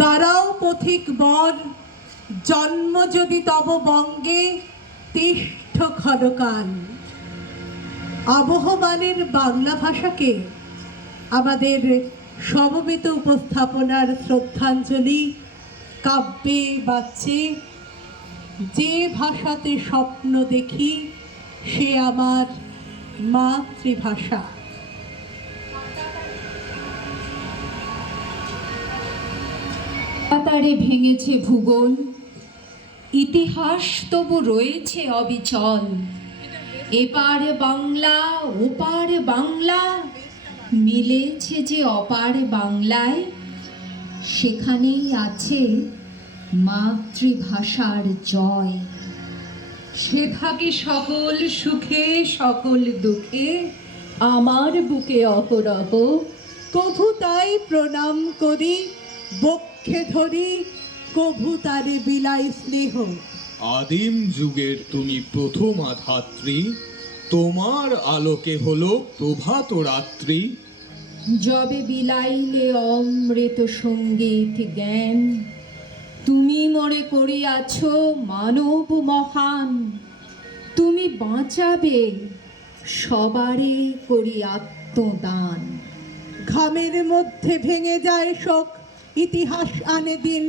দাঁড়াও পথিক বর, জন্ম যদি তব বঙ্গে, তিষ্ঠ ক্ষণকাল। আবহমানের বাংলা ভাষাকে আমাদের সমবেত উপস্থাপনার শ্রদ্ধাঞ্জলি কাব্যে বাচ্চে। যে ভাষাতে স্বপ্ন দেখি সে আমার মাতৃভাষা। তারে ভেঙেছে ভূগোল, ইতিহাস তবু রয়েছে অবিচল। এপার বাংলা ওপার বাংলা, মিলেছে যে অপার বাংলায়, সেখানেই আছে মাতৃভাষার জয়। সে থাকে সকল সুখে সকল দুঃখে, আমার বুকে অহরহ। কভু তাই প্রণাম করি, বক্ষে ধরি, কভু তারে বিলাই স্নেহ। আদিম যুগের তুমি প্রথম ধাত্রী, তোমার আলোকে হলো প্রভাত রাত্রি। যবে বিলাইলে অমৃত সঙ্গীত জ্ঞান, তুমি মরে করিয়াছ মানব মহান। তুমি বাঁচাবে সবারে করি আত্মদান। ঘামের মধ্যে ভেঙে যায় শোক, ইতিহাস আনে দিন,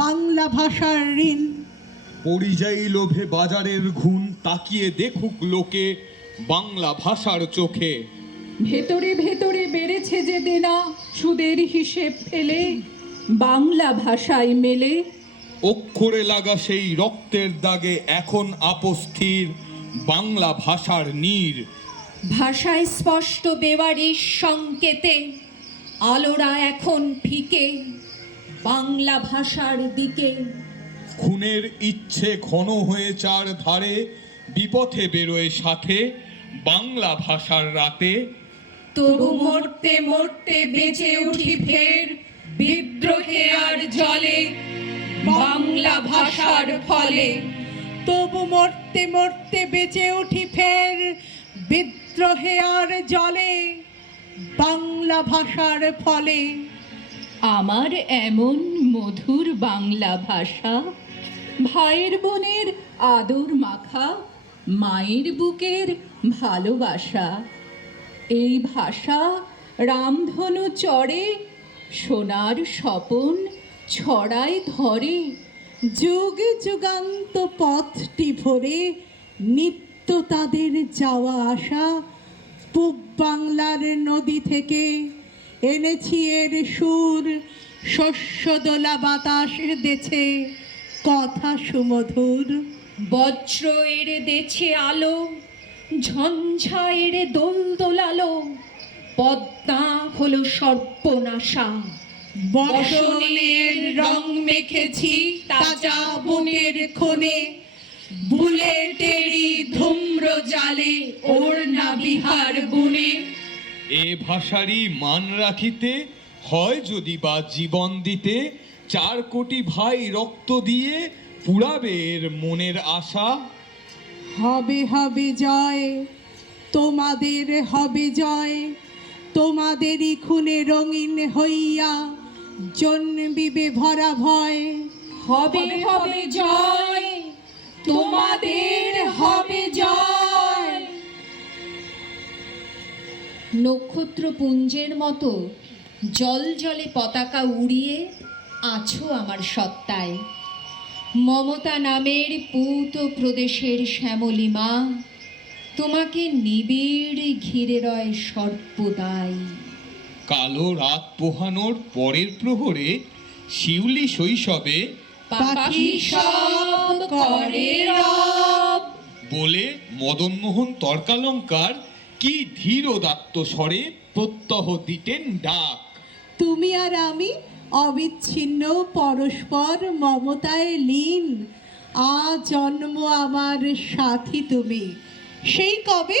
বাংলা ভাষার ঋণ। পরিযায়ী লোভে বাজারের ঘুণ, তাকিয়ে দেখুক লোকে বাংলা ভাষার চোখে। ভেতরে ভেতরে বেড়েছে যে দেনা, সুদের হিসেব ফেলে বাংলা ভাষায় মেলে। অক্ষরে লাগা সেই রক্তের দাগে এখন আপস্থির বাংলা ভাষার নীড়। ভাষায় স্পষ্ট বেওয়ারিশ সংকেতে আলোরা এখন ফিকে বাংলা ভাষার দিকে। খুনের ইচ্ছে ঘন হয়ে চার ধারে, বিপথে বেরোয় সাথে বাংলা ভাষার রাতে। তবু মরতে মরতে বেঁচে উঠি ফের বিদ্রোহে আর জলে বাংলা ভাষার ফলে। তবু মরতে মরতে বেঁচে উঠি ফের বিদ্রোহে আর জলে, বাংলা ভাষার ফলে। আমার এমন মধুর বাংলা ভাষা, ভাইয়ের বোনের আদর মাখা, মায়ের বুকের ভালোবাসা। এই ভাষা রামধনু চড়ে, সোনার স্বপন ছড়াই ধরে। যুগ যুগান্ত পথটি ভরে, নিত্য তাদের যাওয়া আসা। পূব বাংলার নদী থেকে এনেছি এর সুর, শস্য দোলা বাতাস দেছে কথা সুমধুর। বজ্র এড়ে দেছে আলো, ঝঞ্ঝা এড়ে দোল দোলালো, পদ্মা হলো সর্বনাশা। বসনের রং মেখেছি তাজা বুনের খুনে, বুলেটেরই ধূম্র জালে ওড়না বিহার বুনে। এ ভাষারই মান রাখিতে হয় যদি বা জীবন দিতে, 4 কোটি ভাই রক্ত দিয়ে পুরাবে এর মনের আশা। হবে হবে জয়, তোমাদের হবে জয়, তোমাদেরই খুনে রঙিন হইয়া জন্মিবে ভরা ভয়। হবে হবে জয়, তোমাদের হবে জয়। নক্ষত্রপুঞ্জের মতো জল জলে পতাকা উড়িয়ে আছো আমার সত্তায়। মমতা নামের পূত প্রদেশের শ্যামলী মা, তোমাকে নিবিড় ঘিরে রয় সর্বদাই। কালো রাত পোহানোর পরের প্রহরে শিউলি শৈশবে পাখি সব করে রব বলে মদনমোহন তর্কালঙ্কার কি ধীরোদাত্ত স্বরে প্রত্যহ দিতেন ডাক। তুমি আর আমি অবিচ্ছিন্ন পরস্পর মমতায় লীন, জন্ম আমার সাথী তুমি। সেই কবে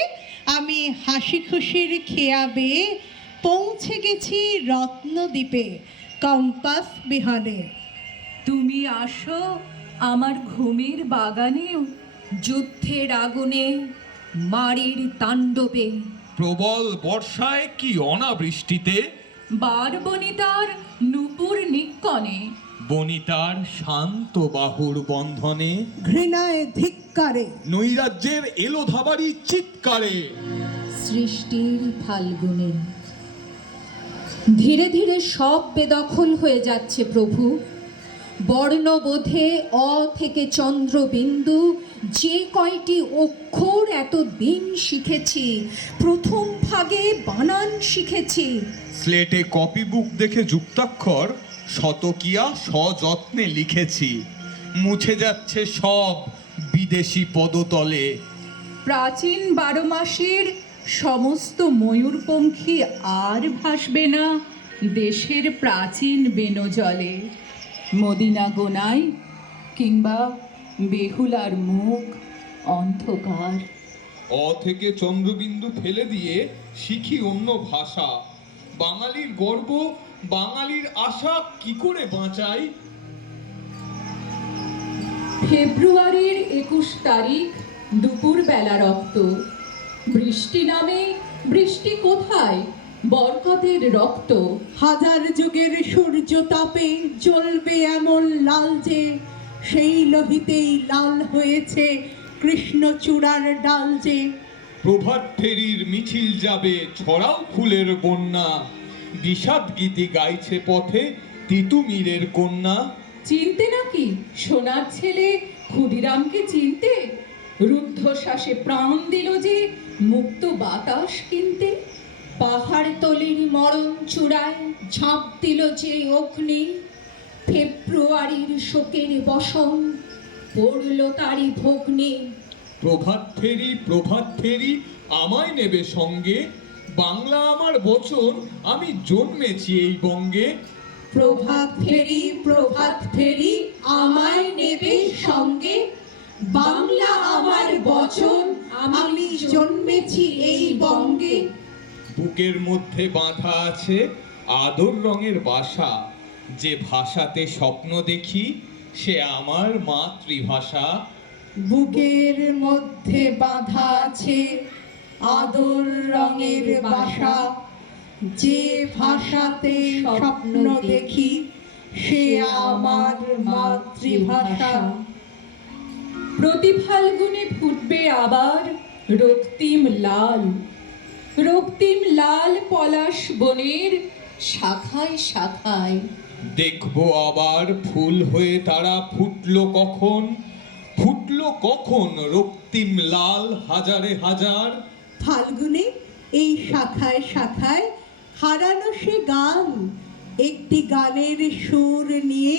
আমি হাসি খুশির খেয়াবে পৌঁছে গেছি রত্নদ্বীপে কম্পাস বিহানে। তুমি আসো আমার ঘুমের বাগানে, যুদ্ধের আগুনে মারির তাণ্ডবে। প্রবল বর্ষায় কি অনাবৃষ্টিতে বারবনিতার নূপুর নিক্কর বনে, বনিতার শান্ত বাহুর বন্ধনে, ঘৃণায় ধিক্কারে, নৈরাজ্যের এলো ধাবারি চিৎকারে, সৃষ্টির ফাল্গুনে ধীরে ধীরে সব বেদখল হয়ে যাচ্ছে প্রভু। বর্ণবোধে অ থেকে চন্দ্রবিন্দু যে কয়টি অক্ষর এতদিন শিখেছি, প্রথম ভাগে বানান শিখেছি। স্লেটে কপি বুক দেখে যুক্তাক্ষর শতকিয়া সযত্নে লিখেছি, মুছে যাচ্ছে সব বিদেশি পদতলে। প্রাচীন 12 মাসের সমস্ত ময়ূরপঙ্খী আর ভাসবে না দেশের প্রাচীন বেনজলে। মদিনা গোনায় কিংবা বেহুলার মুখ অন্ধকার। অ থেকে চন্দ্রবিন্দু ফেলে দিয়ে শিখি অন্য ভাষা, বাঙালির গর্ব, বাঙালির আশা কি করে বাঁচাই? ফেব্রুয়ারির 21 তারিখ দুপুর বেলা রক্ত। বৃষ্টি নামে, বৃষ্টি কোথায়? বরকতের রক্ত। হাজার যুগের সূর্য তাপে জ্বলবে এমন লাল যে, সেই লোহিতেই লাল হয়েছে কৃষ্ণচূড়ার ডাল যে। প্রভাত ফেরির মিছিল যাবে, ছড়াও ফুলের বন্যা, বিষাদ গীতি গাইছে পথে তিতুমিরের কন্যা। চিনতে নাকি সোনার ছেলে ক্ষুদিরামকে চিনতে? রুদ্ধশ্বাসে প্রাণ দিল যে মুক্ত বাতাস কিনতে। পাহাড়তলির মরণ চূড়ায় ঝাঁপ দিল যে অগ্নি, ফেব্রুয়ারির শোকের বসন পড়ল তারই ভগ্নি। প্রভাত ফেরি আমায় নেবে সঙ্গে, বাংলা আমার বচন, আমি জন্মেছি এই বঙ্গে। প্রভাত ফেরি আমায় নেবে সঙ্গে, বাংলা আমার বচন, আমি জন্মেছি এই বঙ্গে। বুকের মধ্যে বাঁধা আছে আদর রঙের বাসা, যে ভাষাতে স্বপ্ন দেখি সে আমার মাতৃভাষা। বুকের মধ্যে বাঁধা আছে আদর রঙের বাসা, যে ভাষাতে স্বপ্ন দেখি সে আমার মাতৃভাষা। প্রতি ফাল্গুনে ফুটবে আবার রক্তিম লাল, রক্তিম লাল পলাশ বনের শাখায় শাখায়। দেখবো আবার ফুল হয়ে তারা ফুটলো কখন রক্তিম লাল হাজারে হাজার। ফাল্গুনে এই শাখায় শাখায় হারানো সে গান, একটি গানের সুর নিয়ে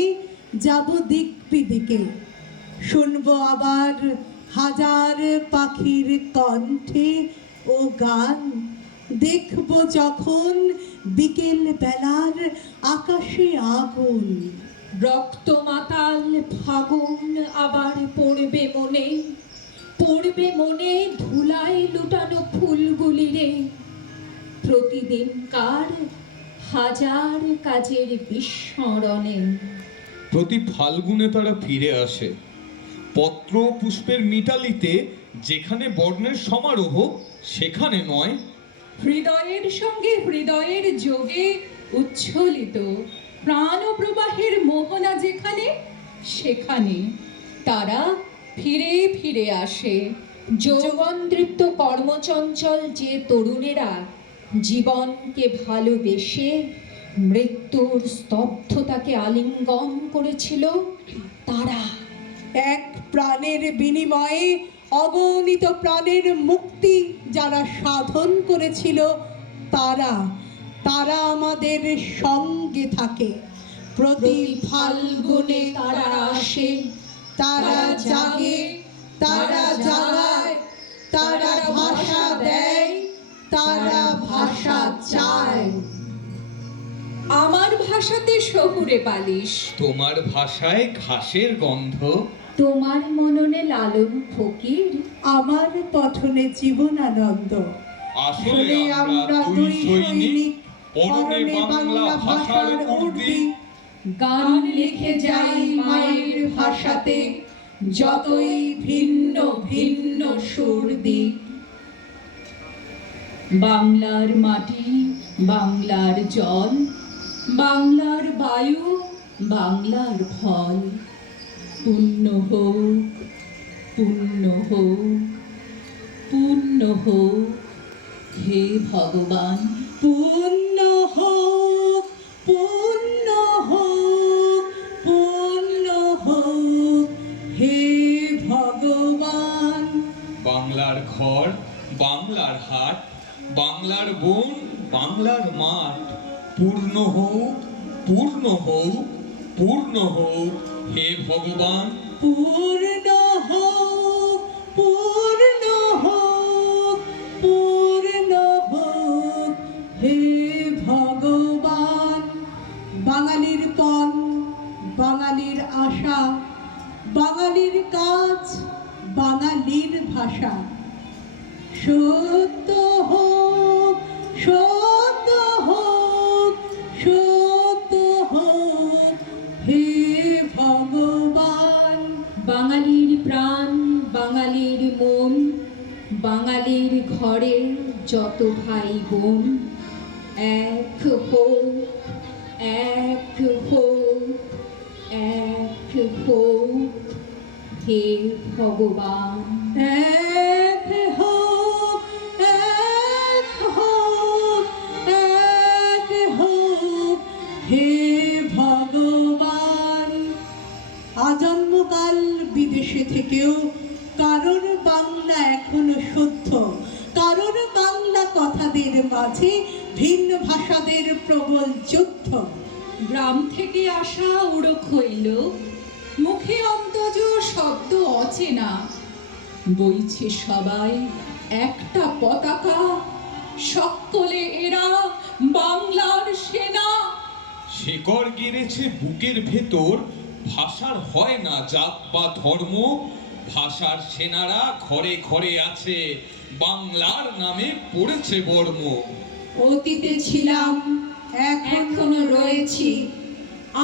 যাব দিক বিদিকে। শুনবো আবার হাজার পাখির কণ্ঠে ও গান, দেখবো যখন বিকেল বেলার আকাশে আগুন। রক্তমাতাল ফাগুন আবার পড়বে মনে ধুলায় লুটানো ফুলগুলি রে। প্রতিদিনকার হাজার কাজের বিস্মরণে। প্রতি ফাল্গুনে তারা ফিরে আসে, পত্র পুষ্পের মিতালিতে, যেখানে বর্ণের সমারোহ সেখানে নয়। হৃদয়ের সঙ্গে হৃদয়ের যোগে উচ্ছ্বলিত প্রাণ প্রবাহের মোহনা যেখানে, সেখানে তারা ফিরে ফিরে আসে। যৌবনদৃপ্ত কর্মচঞ্চল যে তরুণেরা জীবনকে ভালোবেসে মৃত্যুর স্তব্ধতাকে আলিঙ্গন করেছিল, তারা এক প্রাণের বিনিময়ে অগণিত প্রাণের মুক্তি যারা সাধন করেছিল, তারা আমাদের সঙ্গে থাকে। প্রতি ফাল্গুনে তারা আসে, তারা জাগে, তারা জাগায়, তারা ভাষা দেয়, তারা ভাষা চায়। আমার ভাষাতে শহুরে পালিশ, তোমার ভাষায় ঘাসের গন্ধ, তোমার মননে লালন ফকির, আমার পঠনে জীবনানন্দ। আসলে আমরা দুই সৈনিক, পরনে বাংলা ভাষার উর্দি। গান লিখে যাই মায়ের ভাষাতে, যতই ভিন্ন ভিন্ন সুর দিই। বাংলার মাটি, বাংলার জল, বাংলার বায়ু, বাংলার ফল। পূর্ণ হোক, পূর্ণ হোক, পূর্ণ হোক হে ভগবান। পূর্ণ হোক, পূর্ণ হোক, পূর্ণ হোক হে ভগবান। বাংলার ঘর, বাংলার হাট, বাংলার বন, বাংলার মাঠ, পূর্ণ হোক, পূর্ণ হোক, পূর্ণ হোক হে ভগবান। পূর্ণ হোক, পূর্ণ হোক, পূর্ণ হোক হে ভগবান। বাঙালির পণ, বাঙালির আশা, বাঙালির কাজ, বাঙালির ভাষা। সত্য হোক, সত্য হোক, সত্য হোক হে ভগবান। বাঙালির প্রাণ, বাঙালির মন, বাঙালির ঘরে যত ভাই বোন, এক হোক, এক হোক, এক হোক হে ভগবান। এক হোক, এক হোক, এক হোক হে ভগবান। আজন্মকাল বিদেশে থেকেও কারোর বাংলা এখনো শুদ্ধ, কারোর বাংলা কথাদের মাঝে ভিন্ন ভাষাদের প্রবল যুদ্ধ। গ্রাম থেকে আসা উড়ো হইল, মুখে অন্তজ শব্দ অচেনা, বইছে সবাই একটা পতাকা, সকলে এরা বাংলার সেনা। শেকড় গেড়েছে বুকের ভেতর, ভাষার হয় না জাত বা ধর্ম, ভাষার সেনারা ঘরে ঘরে আছে, বাংলার নামে পড়েছে বর্ম। অতীতে ছিলাম, এখনো রয়েছি,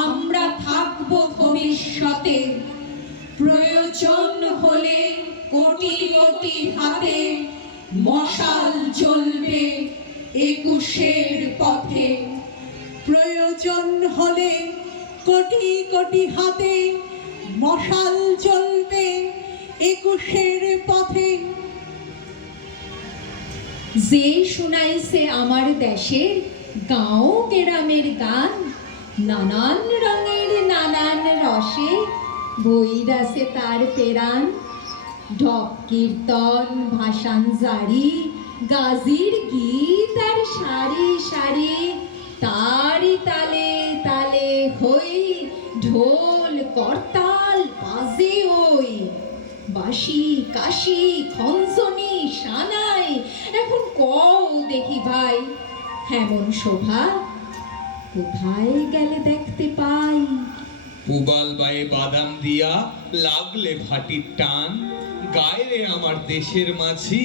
আমরা থাকবো ভবিষ্যতে, প্রয়োজন হলে কোটি কোটি হাতে মশাল জ্বলবে 21-এর পথে। প্রয়োজন হলে কোটি কোটি হাতে মশাল জ্বলবে 21-এর পথে। যে শুনাইছে আমার দেশের গাঁও গ্রামের গান, নানান রঙের নানান রসে বইরাছে তার পেরান। ঢপ কীর্তন, ভাসান জারি, গাজির গীত আর সারি সারি, তারি তালে তালে হই, ঢোল করতাল বাজে ওই। বাঁশি, কাশি, খঞ্জনি, সানাই, এখন কও দেখি ভাই এমন শোভা কোথায় গেলে দেখতে পাই। পুবাল বায়ে বাদাম দিয়া লাগলে ভাটির টান, গায়ে আমার দেশের মাঝি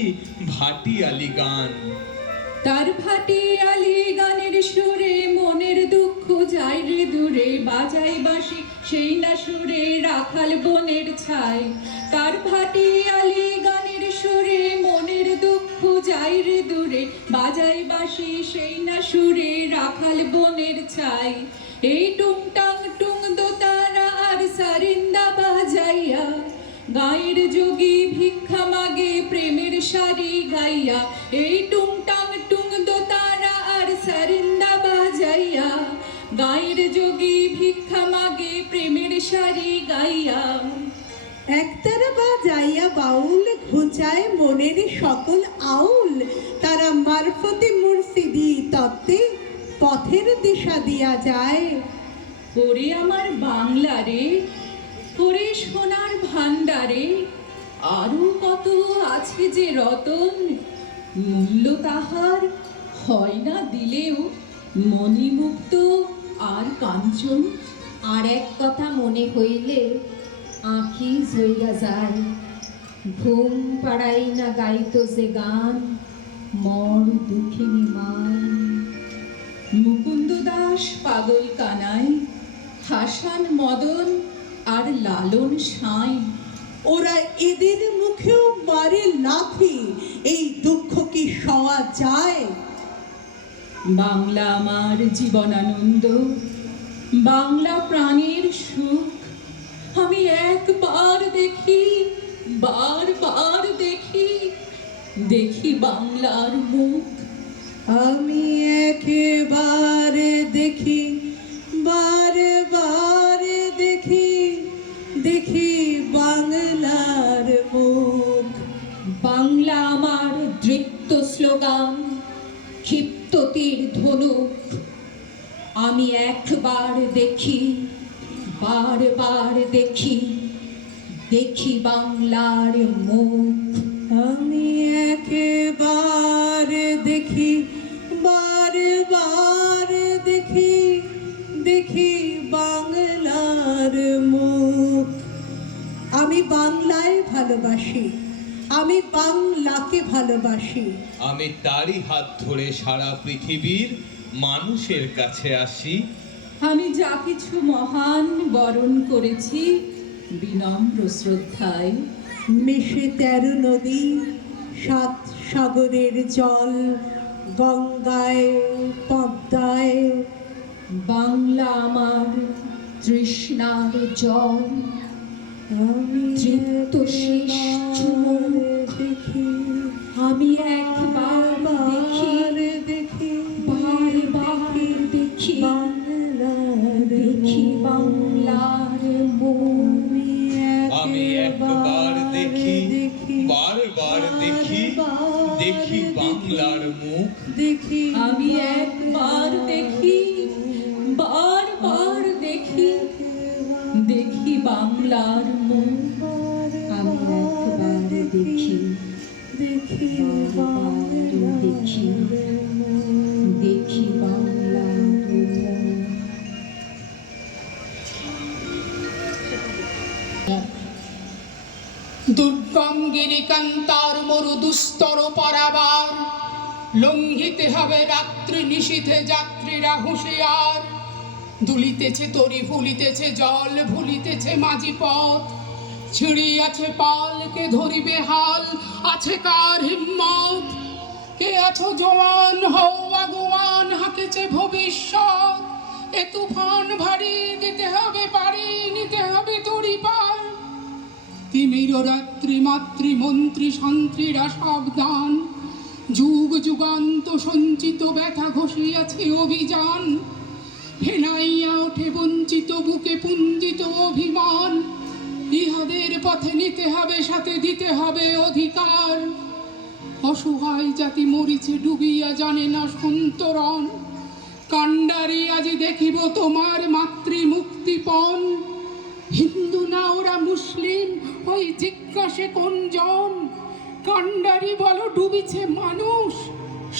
ভাটিয়ালি গান। তার ভাটিয়ালি গানের সুরে মনের দুঃখ যায় রে দূরে, বাজাই বাঁশি সেই না সুরে রাখাল বনের ছাই। তার ভাটিয়ালি গানের সুরে মনের দুঃখ যায় রে দূরে, বাজাই বাঁশি সেই না সুরে রাখাল বনের ছাই। এই টুংটাং টুং দোতারা আর সারিন্দা বাজাইয়া, গায়ের যোগী ভিক্ষা মাগে প্রেমের সারি গাইয়া। এই টুংটাং টুং দোতারা আর সারিন্দা বাজাইয়া, গায়ের যোগী ভিক্ষা মাগে প্রেমের সারি গাইয়া। একতারা বাজাইয়া বাউল ঘুচায় মনের সকল আউল, তারা মারফতে মুর্শিদি তত্ত্বে পথের দিশা দিয়া যায়। ওরে আমার বাংলা রে, ওরে সোনার ভান্ডারে, আরো কত আছে যে রতন, মূল্য তাহার হয় না দিলেও মণিমুক্ত আর কাঞ্চন। আর এক কথা মনে হইলে আঁখি ঝইরা যায়, ঘুম পাড়াই না গাইতো যে গান, মর দুঃখিনী মান। মুকুন্দ দাস, পাগল কানাই, হাসান মদন আর লালন সাঁই, ওরা এদের মুখেও মারে লাথি, এই দুঃখ কি সওয়া যায়? বাংলা আমার জীবনানন্দ, বাংলা প্রাণী বারবার দেখি দেখি বাংলার মুখ। আমি একেবারে দেখি, বারবার দেখি, দেখি বাংলার মুখ। বাংলা আমার দৃপ্ত স্লোগান, ক্ষিপ্ত তীর ধনুক। আমি একবার দেখি, বারবার দেখি, দেখি বাংলার মুখ। আমি একেবারে দেখি, বারবার দেখি, দেখি বাংলার মুখ। আমি বাংলায় ভালোবাসি, আমি বাংলাকে ভালোবাসি। আমি তারই হাত ধরে সারা পৃথিবীর মানুষের কাছে আসি। আমি যা কিছু মহান বরণ করেছি বিনম্র শ্রদ্ধায়। মিশে 13 নদী, 7 সাগরের জল, গঙ্গায় পদ্মায়। বাংলা আমার তৃষ্ণার জল, আমি তৃপ্ত শেষ চুমুক। দেখি, আমি একবার দেখি, দেখি, বারবার দেখি, বাংলার দেখি বাংলার মুখ। আমি একবার দেখি, বারবার দেখি, দেখি বাংলার মুখ। দেখি, আমি একবার দেখি, বারবার দেখি, দেখি বাংলার মুখ। আমি একবার দেখি, দেখি বারবার দেখি, দেখি বাংলার মুখ। দুর্গম গিরিকান্তার মরু দুস্তর পারাবার, লঙ্ঘিতে হবে রাত্রি নিশীথে যাত্রীরা হুঁশিয়ার। দুলিতেছে তরি, ফুলিতেছে জল, ভুলিতেছে মাঝি পথ। ছিড়িয়াছে পাল, কে ধরিবে হাল, আছে কার হিম্মত? কে আছো জওয়ান, হও আগুয়ান, হাঁকেছে ভবিষ্যৎ। এ তুফান ভারী, দিতে হবে পারি, নিতে হবে তরি পার। তিমির রাত্রি মাতৃ মন্ত্রী শান্ত্রীরা সাবধান, যুগ যুগান্ত সঞ্চিত ব্যথা ঘষিয়াছে অভিযান। ফেনাইয়া ওঠে বঞ্চিত বুকে পুঞ্জিত অভিমান। ইহাদের পথে নিতে হবে, সাথে দিতে হবে অধিকার। অসহায় জাতি মরিছে ডুবিয়া, জানে না সন্তরণ। কাণ্ডারি আজি দেখিব তোমার মাতৃ মুক্তিপণ। হিন্দু না ওরা মুসলিম, ওই জিজ্ঞাসে কোনজন? কাণ্ডারি বলো ডুবিছে মানুষ,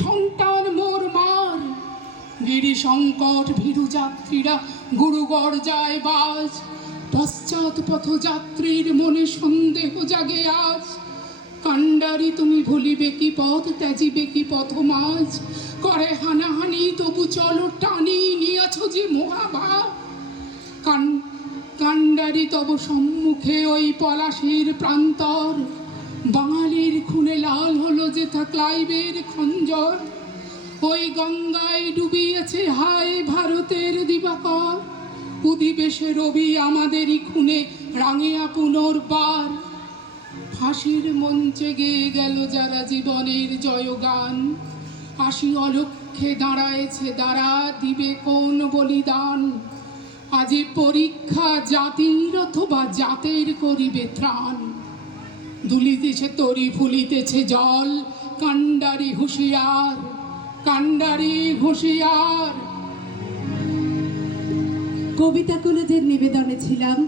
সন্তান মোর মার। গিরি সংকট ভীরু যাত্রীরা গুরুগড় যায় বাজ। পশ্চাৎ পথযাত্রীর মনে সন্দেহ জাগে আজ। কাণ্ডারি তুমি ভুলিবে কি পথ, ত্যাজিবে কি পথ মাঝ? করে হানাহানি তবু চলো টানি, নিয়েছ যে মহাভাব। কাণ্ডারি তব সম্মুখে ওই পলাশীর প্রান্তর। বাঙালির খুনে লাল হলো যেথা ক্লাইভের খঞ্জর। ওই গঙ্গায় ডুবিয়েছে হায় ভারতের দিবাকর। উদিবেশে রবি আমাদেরই খুনে রাঙিয়া পুনর্বার। ফাঁসির মঞ্চে গেয়ে গেল যারা জীবনের জয়গান। আসি অলক্ষ্যে দাঁড়ায়েছে দ্বারা, দিবে কোন বলিদান? আজি পরীক্ষা জাতির অথবা জাতের করিবে ত্রাণ। দুলিতেছে তরি, ফুলিতেছে জল, কাণ্ডারি হুঁশিয়ার, কাণ্ডারি হুঁশিয়ার। কবিতা কলেজের নিবেদনে ছিলাম